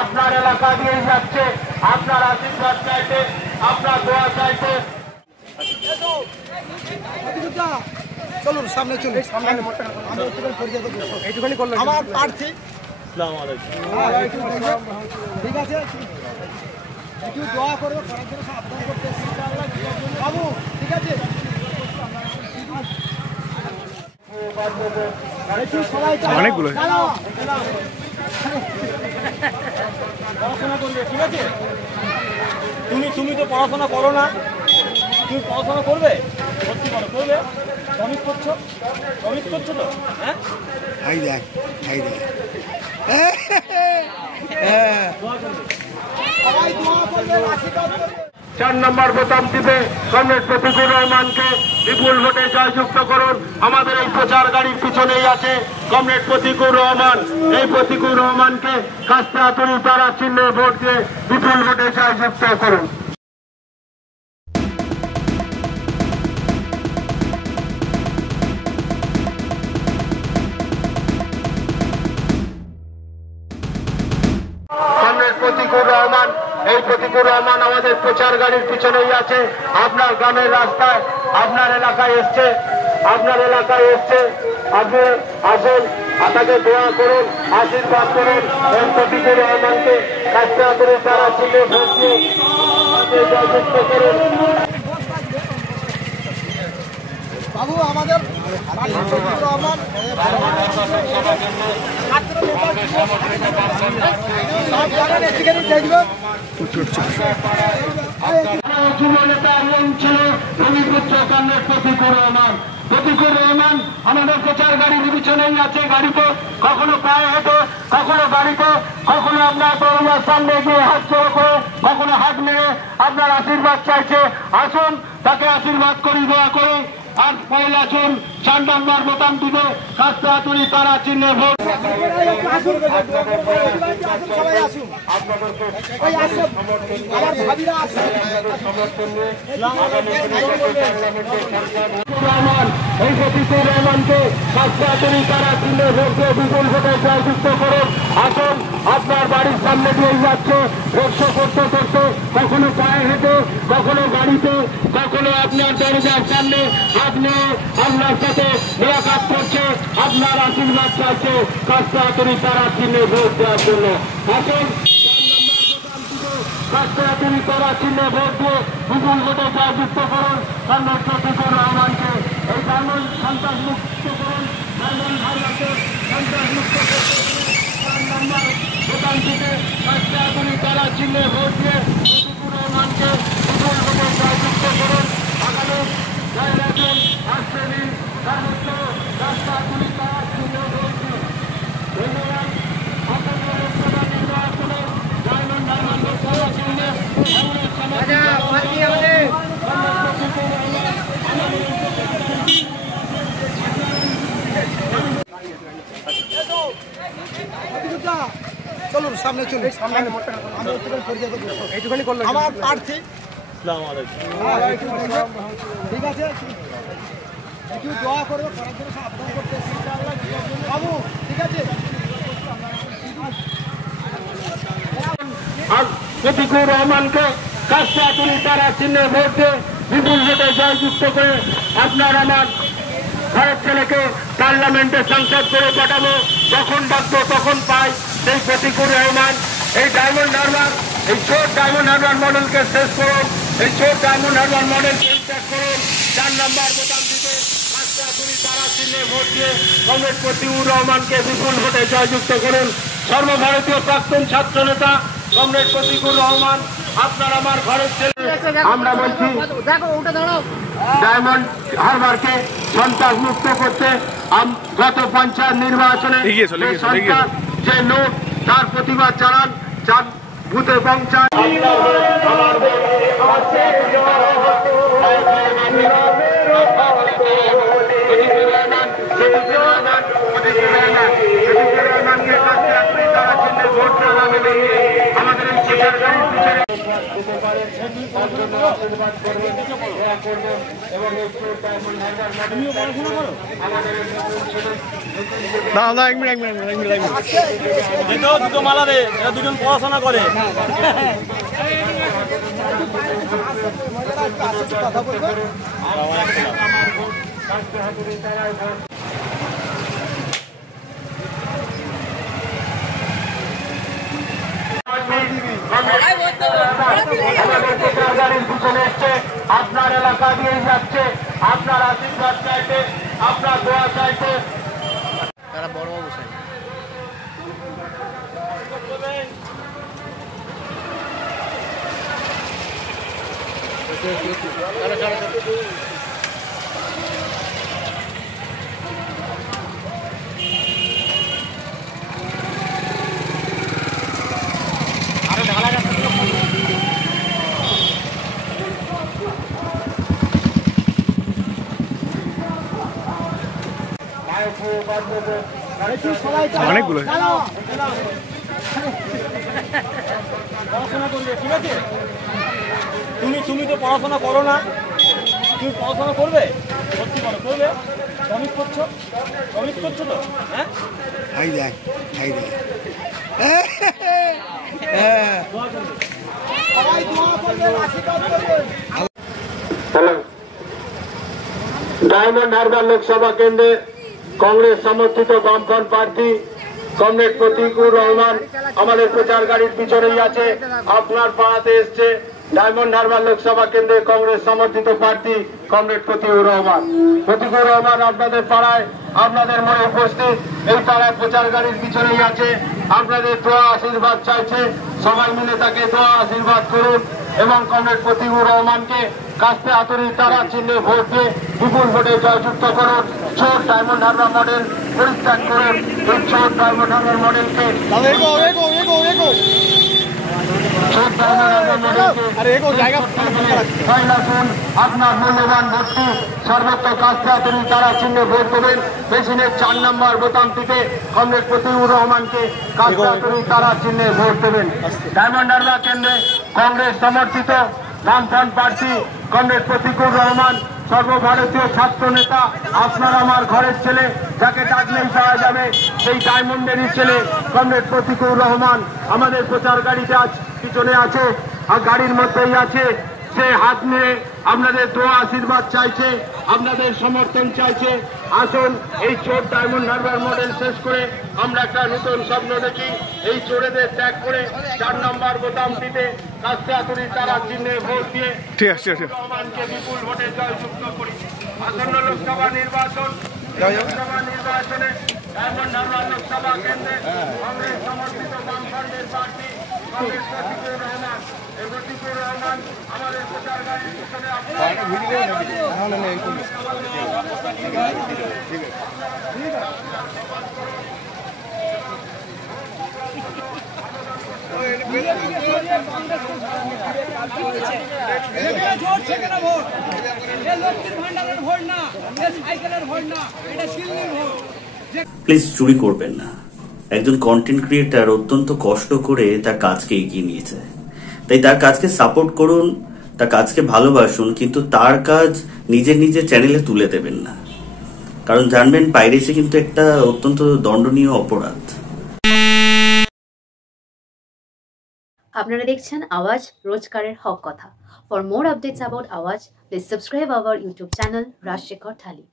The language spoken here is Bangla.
আপনার এলাকা দিয়ে যাচ্ছে, আপনার আশীর্বাদ চাইতে, আপনার দোয়া চাইতে। চলুন সামনে চলুন, এইটুখানি করলেন আমার প্রার্থী। ঠিক আছে, একটু দোয়া করবো, করার জন্য সাবধান করতে বাবু। ঠিক আছে, অনেকগুলো পড়াশোনা করবে। ঠিক আছে, তুমি তো পড়াশোনা করো না, তুমি পড়াশোনা করবে, সত্যি বলো করবে? প্রমিস করছো তো? হ্যাঁ, চার নম্বর বোতাম টিপে কমরেড প্রতিকুর রহমানকে বিপুল ভোটে জয়যুক্ত করুন। আমাদের এই প্রচার গাড়ির পিছনেই আছে কমরেড প্রতিকুর রহমান। এই প্রতিকুর রহমানকে কাস্তে হাতুড়ি তারা চিহ্নে ভোট দিয়ে বিপুল ভোটে জয়যুক্ত করুন। প্রতিকুর রহমান, এই প্রতিকুর রহমান আমাদের প্রচার গাড়ির পিছনেই আছে। আপনার গ্রামের রাস্তায়, আপনার এলাকায় এসছে, আপনি আসুন, তাকে দোয়া করুন, আশীর্বাদ করুন। এই প্রতিকুর রহমানকে কাস্তে হাতুড়ি তারা চিহ্নে ভোট দিয়ে জয়যুক্ত করুন। বাবু আমাদের রহমান যুবনেতা এবং ছিল ভূমিপুত্র কমরেড প্রতিকুর রহমান। প্রতিকুর রহমান আমাদের প্রচার গাড়ির পিছনেই আছে। গাড়িতে কখনো পায়ে হেঁটে, কখনো গাড়িতে, কখনো আপনার দরজার সামনে গিয়ে হাত জোড়ো করে, কখনো হাত নেড়ে আপনার আশীর্বাদ চাইছে। আসুন, তাকে আশীর্বাদ করি, দোয়া করি। আর পয়লা জুন 4 নম্বর বোতাম দিবে কাস্তে হাতুড়ি তারা চিহ্নে ভোট। এই প্রতিকুর রহমানকে কাস্তে হাতুড়ি তারা চিহ্নে ভোট দিয়ে বিপুল ভোটে জয়যুক্ত করুন। আসুন, আপনার বাড়ির সামনে দিয়ে যাচ্ছে, রোডশো করতে করতে, কখনো পায়ে হেঁটে, কখনো গাড়িতে, কখনো আপনার দরজার সামনে আপনি আপনার সাথে মোলাকাত করছে, আপনার আশীর্বাদ চাইছে কাস্তে হাতুড়ি তারা চিহ্নে ভোট দেওয়ার জন্য। আসুন, 4 নম্বর বোতাম টিপে কাস্তে হাতুড়ি তারা চিহ্নে ভোট দিয়ে বিপুল ভোটে জয়যুক্ত করুন কমরেড প্রতিকুর রহমানকে। এই ডায়মন্ড সন্ত্রাস মুক্ত করুন, ডায়মন্ড ভাইরাসকে সন্ত্রাস মুক্ত করতে 4 নম্বর বোতাম টিপে কাস্তে হাতুড়ি তারা চিহ্নে ভোট দিয়ে প্রতিকুর রহমানকে বিপুল ভোটে জয়যুক্ত করুন। আগামী 9 জুন 8 দিন সর্বোচ্চ কাস্তে হাতুড়ি তারা চিহ্নে ভোট দিয়ে ধন্যবাদ। আপনাদের লোকসভা নির্বাচনে ডায়মন্ড লোকসভা চিহ্নে চলুন সামনে চলুন, এইটুখানি করলেন আমার প্রার্থী। ঠিক আছে, একটু দোয়া করবো, করার জন্য সাবধান করতে বাবু। ঠিক আছে, প্রতিকুর রহমানকে কাস্তে হাতুড়ি তারা চিহ্নে ভোট দিয়ে বিপুল ভোটে জয়যুক্ত করে আপনার আমার ঘরের ছেলেকে পার্লামেন্টে সাংসদ করে পাঠাবো। যখন ডাকবো তখন পাই সেই প্রতিকুর রহমান। এই ডায়মন্ড হারবার, এই ছোট ডায়মন্ড হারবার মডেলকে শেষ করুন, এই ছোট ডায়মন্ড হারবার মডেলকে ত্যাগ করুন। 4 নম্বর বোতাম দিতে কাস্তে হাতুড়ি তারা চিহ্নে ভোট দিয়ে কমরেড প্রতিকুর রহমানকে বিপুল ভোটে জয়যুক্ত করুন। সর্বভারতীয় প্রাক্তন ছাত্র নেতা কমরেড প্রতিকুর রহমান, আপনার আমার ঘরের ছেলে। আমরা বলছি ডায়মন্ড হারবারকে সন্ত্রাস মুক্ত করতে গত পঞ্চায়েত নির্বাচনে যে লোক তার প্রতিবাদ চালান, বুথে পৌঁছান। আমাদের পারেন তার জন্য আশীর্বাদ করবেন, দোয়া করবেন এবং এই চোর ডায়মন্ড হারবার তুমিও পড়াশোনা করো? আমাদের নতুন ছেলে দুটো মালা রে, এরা দুজন পড়াশোনা করে। কথা বলবো আমার ভোট স্বাস্থ্য হাতুড়ি তারাই ভোট। আমাদের প্রচার গাড়ির পিছনে এসছে, আপনার এলাকা দিয়ে যাচ্ছে, আপনার আশীর্বাদ চাইতে, আপনার দোয়া চাইতে। অনেকগুলো পড়াশোনা করবে, ঠিক আছে? তুমি তো পড়াশোনা করো না, তুমি পড়াশোনা করবে? সত্যি বলো, করবে? প্রমিস করছো? প্রমিস করছো তো? হ্যাঁ, দোয়া করবে। সবাই দোয়া করবেন, আশীর্বাদ করবেন। হ্যালো, ডায়মন্ড হারবার লোকসভা কেন্দ্রে কংগ্রেস সমর্থিত বামফ্রন্ট প্রার্থী কমরেড প্রতীকুর রহমান আমাদের প্রচার গাড়ির পিছনেই আছে, আপনার পাড়াতে এসছে। ডায়মন্ড হারবার লোকসভা কেন্দ্রে কংগ্রেস সমর্থিত প্রার্থী কমরেড প্রতীকুর রহমান। প্রতীকুর রহমান আপনাদের পাড়ায়, আপনাদের মনে উপস্থিত, এই পাড়ায় প্রচার গাড়ির পিছনেই আছে, আপনাদের দোয়া আশীর্বাদ চাইছে। সবাই মিলে তাকে দোয়া আশীর্বাদ করুন এবং কমরেড প্রতীকুর রহমানকে কাস্তে হাতুড়ি তারা চিহ্নে ভোট দিয়ে বিপুল ভোটে জয়যুক্ত করুন। ছোট ডায়মন্ড হারবার মডেল পরিত্যাগ করুন। এই ছোট ডায়মন্ড হারবার মডেলকে ছোট ডায়মন্ড হারবার মডেলকে আপনার মূল্যবান ভোটটি সর্বত্র কাস্তে হাতুড়ি তারা চিহ্নে ভোট দেবেন। মেশিনের 4 নম্বর বোতাম টিপে কমরেড প্রতীকুর রহমানকে কাস্তে হাতুড়ি তারা চিহ্নে ভোট দেবেন। ডায়মন্ড হারবার কেন্দ্রে কংগ্রেস সমর্থিত বামফ্রন্ট প্রার্থী কমরেড প্রতীকুর রহমান, সর্বভারতীয় ছাত্র নেতা, আপনার আমার ঘরের ছেলে, যাকে ডাকলেই পাওয়া যাবে সেই ডায়মন্ডেরই ছেলে কমরেড প্রতীকুর রহমান আমাদের প্রচার গাড়িতে পিছনে আছে, আর গাড়ির মধ্যেই আছে। সে হাত নিয়ে আপনাদের দোয়া আশীর্বাদ চাইছে, আপনাদের সমর্থন চাইছে। আসুন, এই চোর ডায়মন্ড হারবার মডেল শেষ করে আমরা একটা নতুন স্বপ্ন দেখি। এই চোরেদের ত্যাগ করে 4 নম্বর বোতাম টিপে কাস্তে হাতুড়ি তারা চিহ্নে ভোট দিয়ে রহমানকে বিপুল ভোটে জয়যুক্ত করি। আসন্ন লোকসভা নির্বাচনে ডায়মন্ড হারবার লোকসভা কেন্দ্রে কংগ্রেস সমর্থিত বামফ্রন্টের প্রার্থী কংগ্রেস প্রতীকুর রহমান। এই প্রতীকুর রহমান আমাদের প্রচার গাড়ির পিছনে প্লিজ চুরি করবেন না। একজন কন্টেন্ট ক্রিয়েটার অত্যন্ত কষ্ট করে তার কাজকে এগিয়ে নিয়েছে, তাই তার কাজকে সাপোর্ট করুন, তার কাজকে ভালোবাসুন, কিন্তু তার কাজ নিজের চ্যানেলে তুলে দেবেন না, কারণ জানবেন পাইরেসি কিন্তু একটা অত্যন্ত দণ্ডনীয় অপরাধ। আপনারা দেখছেন আওয়াজ, রোজকারের হক কথা। For more updates about Awaaz, please subscribe our YouTube channel Rajshekhar thali.